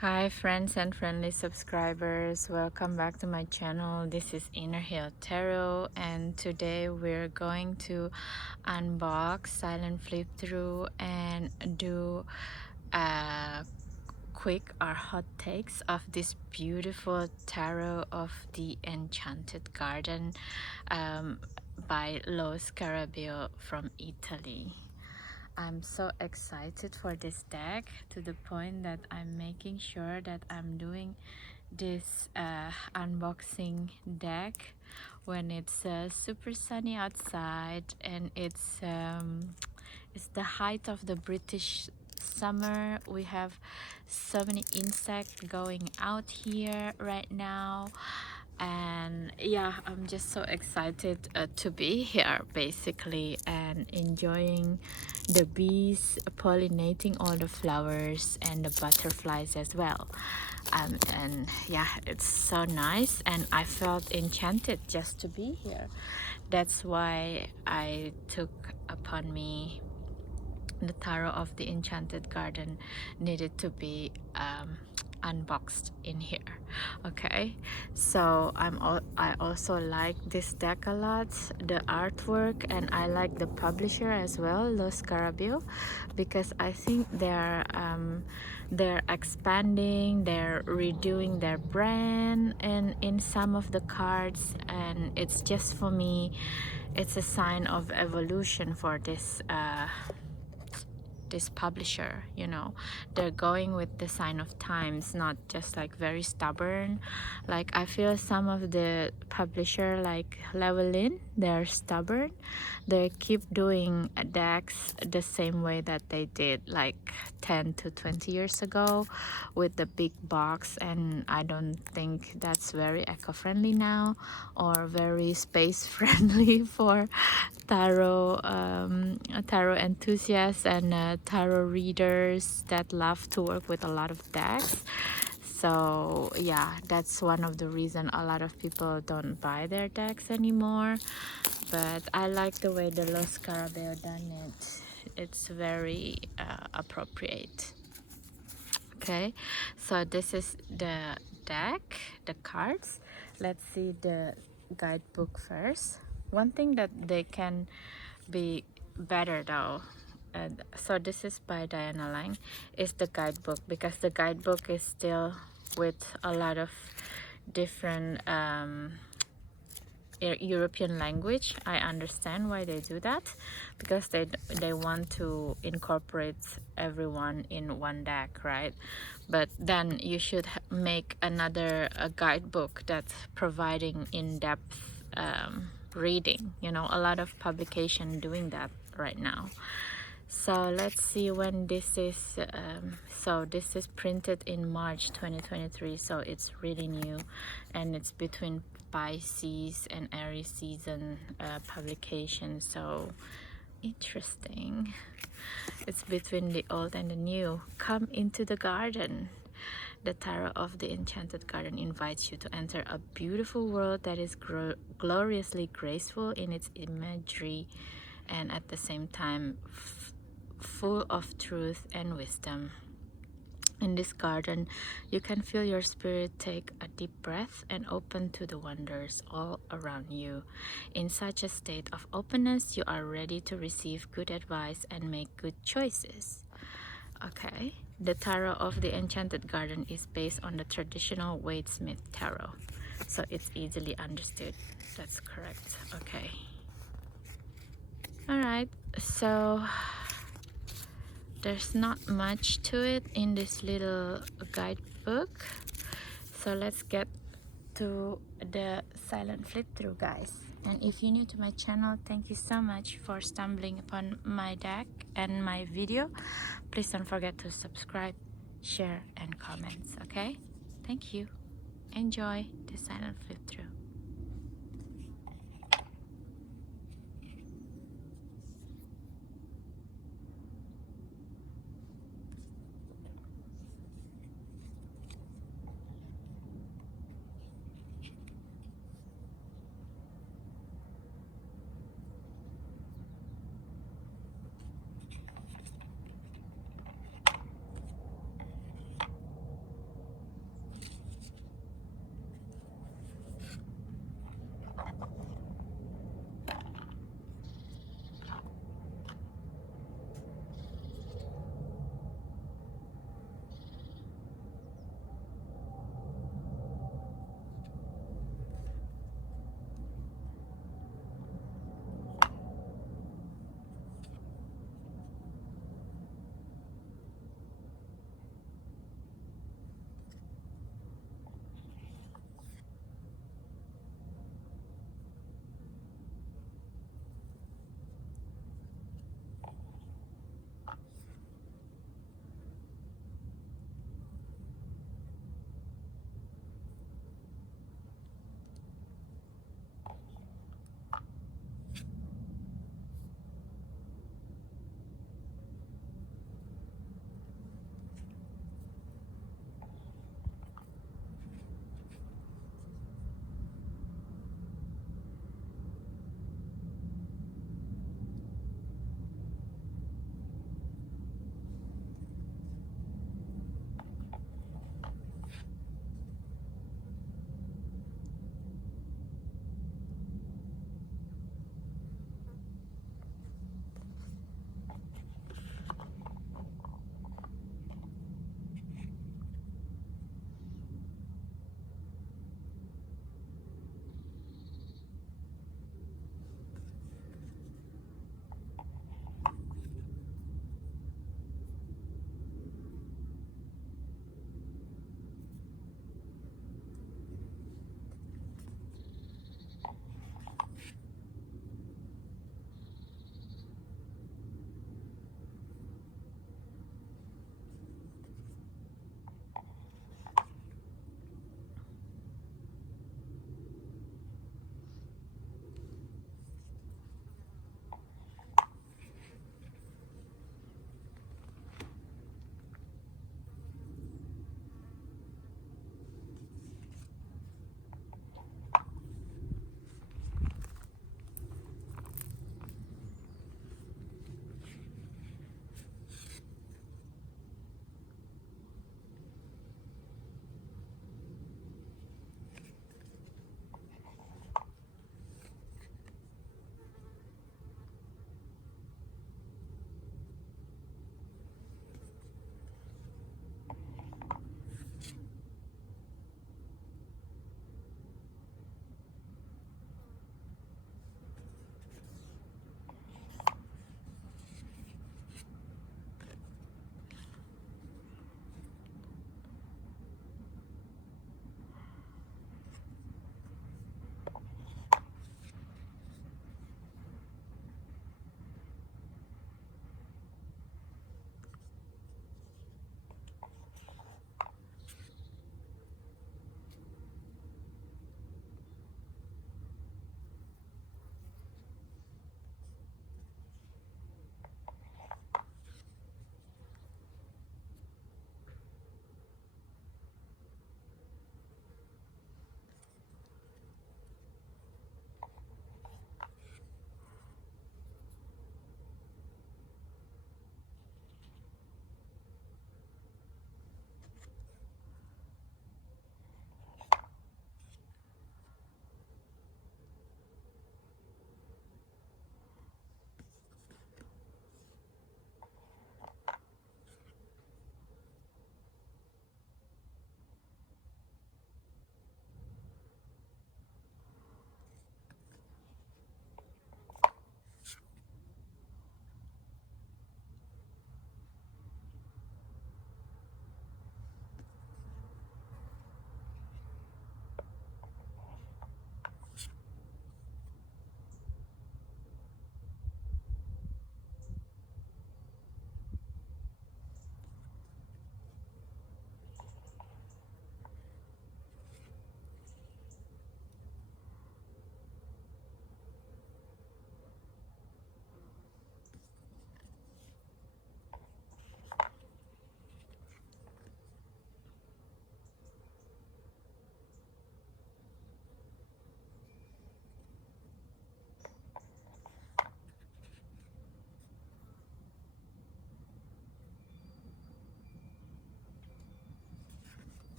Hi friends and friendly subscribers, welcome back to my channel. This is Inner Hill Tarot, and today we're going to unbox, silent flip through, and do a quick or hot takes of this beautiful tarot of the Enchanted Garden by Lo Scarabeo from Italy. I'm so excited for this deck to the point that I'm making sure that I'm doing this unboxing deck when it's super sunny outside, and it's the height of the British summer. We have so many insects going out here right now, and yeah, I'm just so excited to be here basically, and enjoying the bees pollinating all the flowers and the butterflies as well. And yeah, it's so nice, and I felt enchanted just to be here. That's why I took upon me the tarot of the Enchanted Garden needed to be unboxed in here. Okay, so I also like this deck a lot, the artwork, and I like the publisher as well, Lo Scarabeo, because I think they're expanding, they're redoing their brand and in some of the cards, and it's just, for me, it's a sign of evolution for this publisher. You know, they're going with the sign of times, not just like very stubborn. Like, I feel some of the publisher like Llewellyn, they're stubborn. They keep doing decks the same way that they did like 10 to 20 years ago with the big box, and I don't think that's very eco-friendly now or very space friendly for tarot enthusiasts and tarot readers that love to work with a lot of decks. So yeah, that's one of the reason a lot of people don't buy their decks anymore. But I like the way the Lo Scarabeo done it. It's very appropriate. Okay, so this is the deck, the cards. Let's see the guidebook first. One thing that they can be better though, so this is by Diana Lang, is the guidebook, because the guidebook is still with a lot of different European language. I understand why they do that, because they want to incorporate everyone in one deck, right? But then you should make another guidebook that's providing in-depth reading. You know, a lot of publication doing that right now. So let's see when this is. So this is printed in March 2023, so it's really new, and it's between Pisces and Aries season publication. So interesting. It's between the old and the new. Come into the garden. The tarot of the Enchanted Garden invites you to enter a beautiful world that is gloriously graceful in its imagery, and at the same time full of truth and wisdom. In this garden, you can feel your spirit take a deep breath and open to the wonders all around you. In such a state of openness, you are ready to receive good advice and make good choices. Okay, the tarot of the Enchanted Garden is based on the traditional Wade Smith tarot, so it's easily understood. That's correct. Okay. All right, so there's not much to it in this little guidebook, so let's get to the silent flip through, guys. And if you're new to my channel, thank you so much for stumbling upon my deck and my video. Please don't forget to subscribe, share, and comments. Okay, thank you. Enjoy the silent flip through.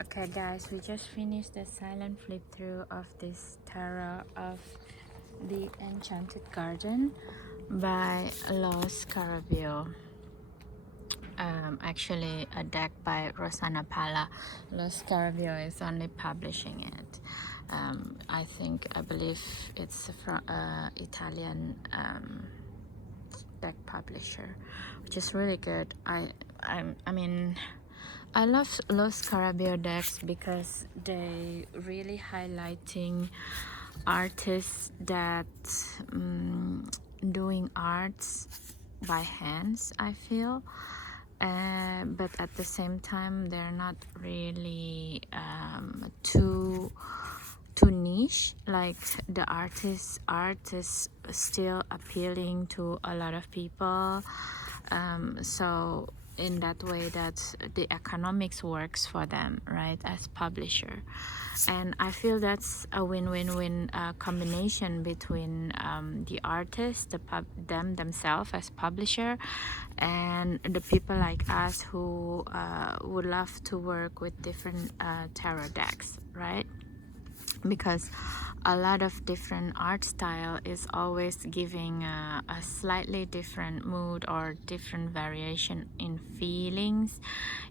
Okay guys, we just finished the silent flip through of this tarot of the Enchanted Garden by Los Carabio. Actually a deck by Rosanna Palla. Los Carabio is only publishing it. I believe it's from Italian deck publisher, which is really good. I mean, I love Los Carabio decks because they really highlighting artists that doing arts by hands, I feel, but at the same time they're not really too niche. Like the art is still appealing to a lot of people, so in that way that the economics works for them, right, as publisher. And I feel that's a win-win-win combination between the artists, them themselves as publisher, and the people like us who would love to work with different tarot decks, right? Because a lot of different art style is always giving a slightly different mood or different variation in feelings,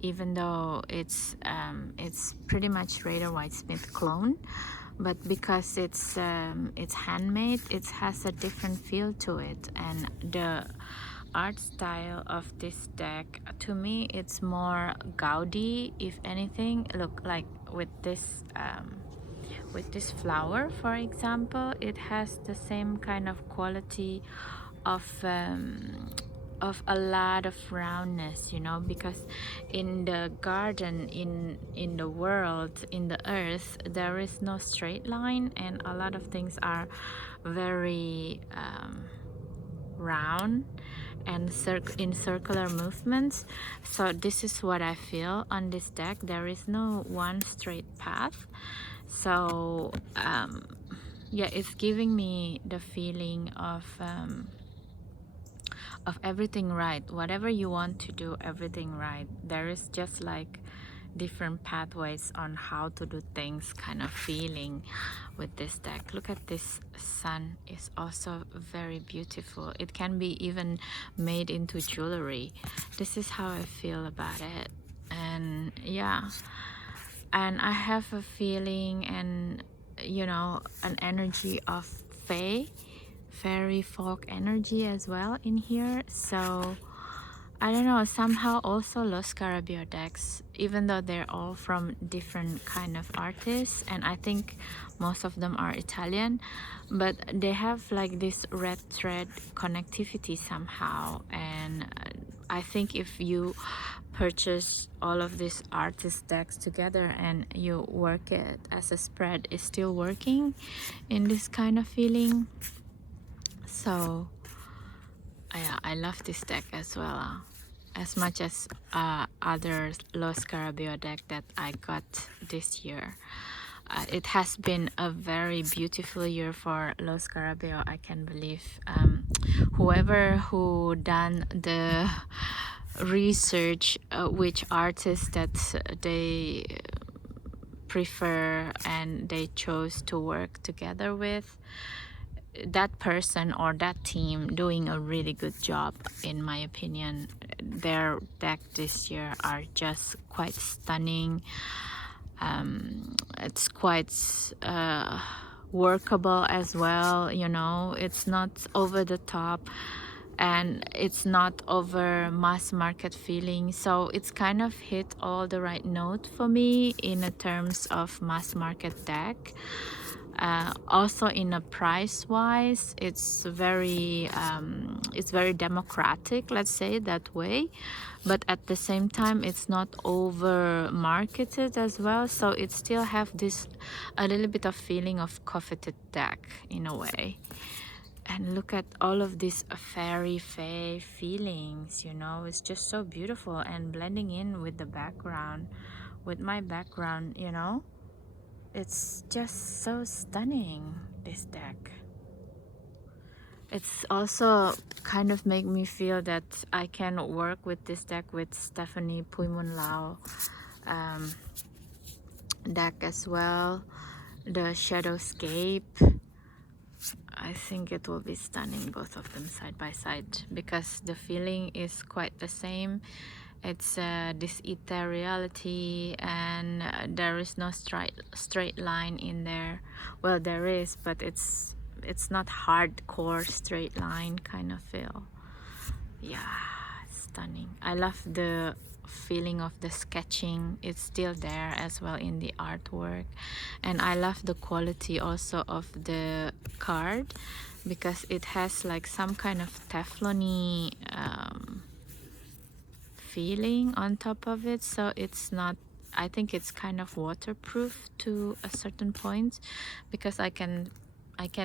even though it's pretty much Rider Waite Smith clone, but because it's handmade, it has a different feel to it. And the art style of this deck, to me, it's more Gaudi, if anything. Look, like with this flower, for example, it has the same kind of quality of a lot of roundness, you know, because in the garden, in the world, in the earth, there is no straight line, and a lot of things are very round and in circular movements. So this is what I feel on this deck. There is no one straight path. So yeah, it's giving me the feeling of everything right. Whatever you want to do, everything right. There is just like different pathways on how to do things kind of feeling with this deck. Look at this sun, is also very beautiful. It can be even made into jewelry. This is how I feel about it. And yeah, and I have a feeling and, you know, an energy of fairy folk energy as well in here. So I don't know, somehow also Los Carabio decks, even though they're all from different kind of artists, and I think most of them are Italian, but they have like this red thread connectivity somehow. And I think if you purchase all of these artist decks together and you work it as a spread, it's still working in this kind of feeling. So yeah, I love this deck as well, as much as other Los Carabio deck that I got this year. It has been a very beautiful year for Los Carabio. I can believe whoever who done the research which artists that they prefer and they chose to work together with, that person or that team doing a really good job, in my opinion. Their deck this year are just quite stunning. It's quite workable as well, you know. It's not over the top and it's not over mass market feeling, so it's kind of hit all the right note for me in a terms of mass market deck. Also in a price wise, it's very democratic, let's say that way, but at the same time it's not over marketed as well, so it still have this a little bit of feeling of coveted deck in a way. And look at all of these fairy fae feelings, you know. It's just so beautiful and blending in with the background, with my background, you know. It's just so stunning, this deck. It's also kind of make me feel that I can work with this deck with Stephanie Puimun Lau. deck as well, the shadowscape. I think it will be stunning, both of them side by side, because the feeling is quite the same. It's this ethereality, and there is no straight line in there. Well, there is, but it's not hardcore straight line kind of feel. Yeah, stunning. I love the feeling of the sketching. It's still there as well in the artwork, and I love the quality also of the card, because it has like some kind of teflony feeling on top of it, so it's not, I think it's kind of waterproof to a certain point, because I can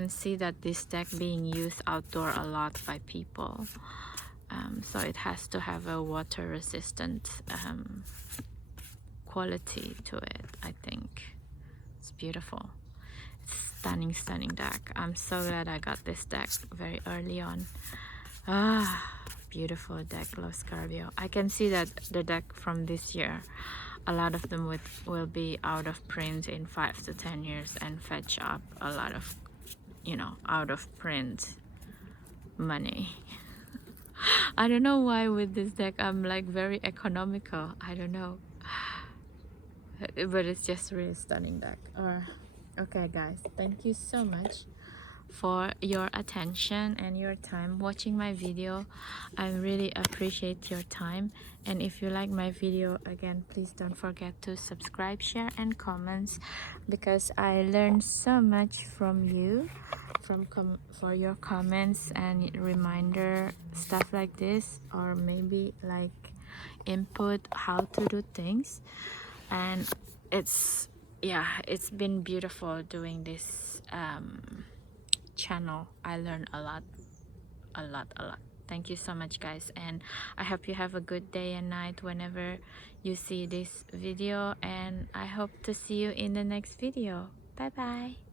see that this deck being used outdoor a lot by people. So it has to have a water resistant quality to it. I think it's beautiful. Stunning, stunning deck. I'm so glad I got this deck very early on. Beautiful deck, Los Scarabeo. I can see that the deck from this year, a lot of them will be out of print in 5 to 10 years and fetch up a lot of, out of print money. I don't know why with this deck I'm like very economical. I don't know. But it's just really stunning deck. Okay guys, thank you so much for your attention and your time watching my video. I really appreciate your time, and if you like my video, again, please don't forget to subscribe, share and comments, because I learned so much from you, for your comments and reminder, stuff like this, or maybe like input how to do things. And it's, yeah, it's been beautiful doing this channel. I learned a lot, a lot, a lot. Thank you so much guys, and I hope you have a good day and night whenever you see this video, and I hope to see you in the next video. Bye bye.